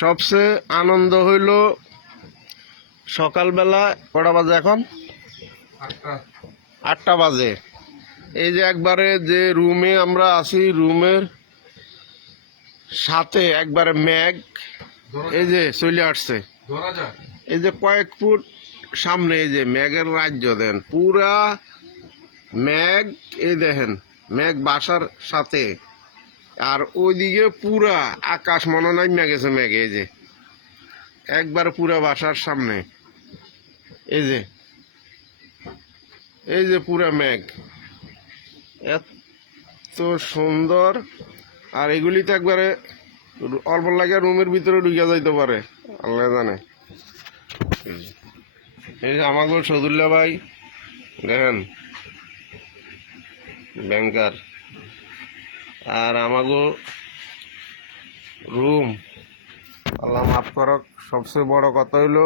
সবচেয়ে আনন্দ হইল সকালবেলা কটা বাজে এখন? আটটা। বাজে। এই যে একবারে যে রুমে আমরা আছি রুমের সাথে একবারে ম্যাগ এই যে চলে আসছে। এই যে কয়েক ফুট সামনে এই যে ম্যাগের রাজ্য দেন। পুরা ম্যাগ এই দেখেন ম্যাগ বাসার সাথে। আর ওইদিকে পুরা আকাশ মনে নাই গেছে এই যে। একবার পুরা বাসার সামনে। এই যে। এই যে পুরা ম্যাগ এত সুন্দর। আর এগুলি তো একবারে অল্প লাগে রুমের ভিতরে ঢুকে যাইতে পারে। আল্লাহ জানে। এই যে আমাকে সদুল্লা ভাই, দেখেন? ব্যাংকার। আর আমাগো রুম আল্লাহ মাফ করক, সবচেয়ে বড় কথা হইল,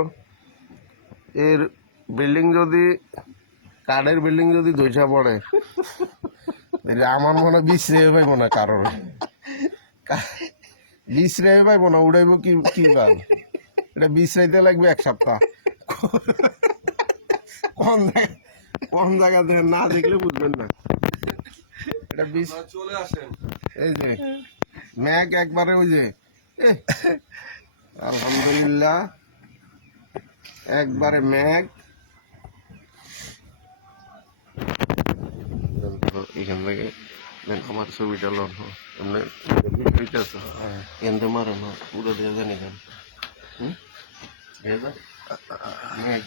এর বিল্ডিং যদি, কাঠের বিল্ডিং যদি দইসা পড়ে আমার মনে বিশ্রে পাইব না কারোর। বিশ্রে পাইব না, উড়াইব কি কি কাল এটা বিশ্রাইতে লাগবে এক সপ্তাহ। কোন কোন জায়গা না দেখলে বুঝবেন না। এটা বিশ আপনারা চলে আসেন। এই যে ম্যাক একবারে ওই যে এহ, আলহামদুলিল্লাহ একবারে ম্যাক। এখান থেকে দেন আমার ছবিটা লোন এমনি হইতেছে। এনতে মারে না পুরো দিয়ে যান এখান। হুম? দিয়ে যান ম্যাগ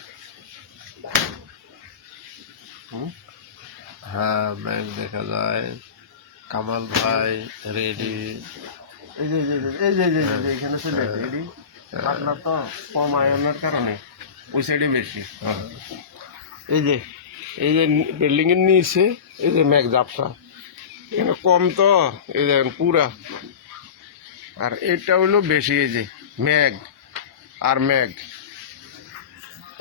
হুম? হ্যাঁ ব্যাগ দেখা যায়। কামাল ভাই রেডি এই যে এই যে যে যে যে এখানে চলে রেডি আপনার তো কম আয়নের কারণে ওই সাইডে বেশি। এই যে এই যে বিল্ডিং এর নিচে এই যে জাপটা এখানে কম তো এই দেখেন পুরা। আর এটা হইল বেশি এই যে ম্যাগ আর ম্যাগ।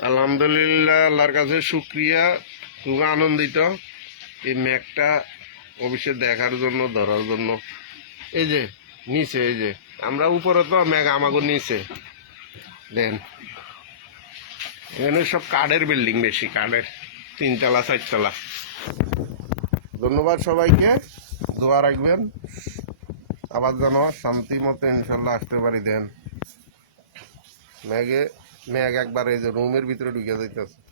আলহামদুলিল্লাহ আল্লাহর কাছে শুক্রিয়া। খুব আনন্দিত। এই ম্যাগটা অফিসে দেখার জন্য, ধরার জন্য। এই যে, নিচে, এই যে। আমরা উপরে তো ম্যাগ আমাকে নিচে। দেন। এখানে সব কাঠের বিল্ডিং বেশি, কাঠের তিনতলা, চারতলা। ধন্যবাদ সবাইকে। দোয়া রাখবেন। আবার যেন শান্তি মতো ইনশাল্লাহ আসতে পারি, দেন। ম্যাগে, ম্যাগ একবার এই যে রুমের ভিতরে ঢুকে যাইতেছে।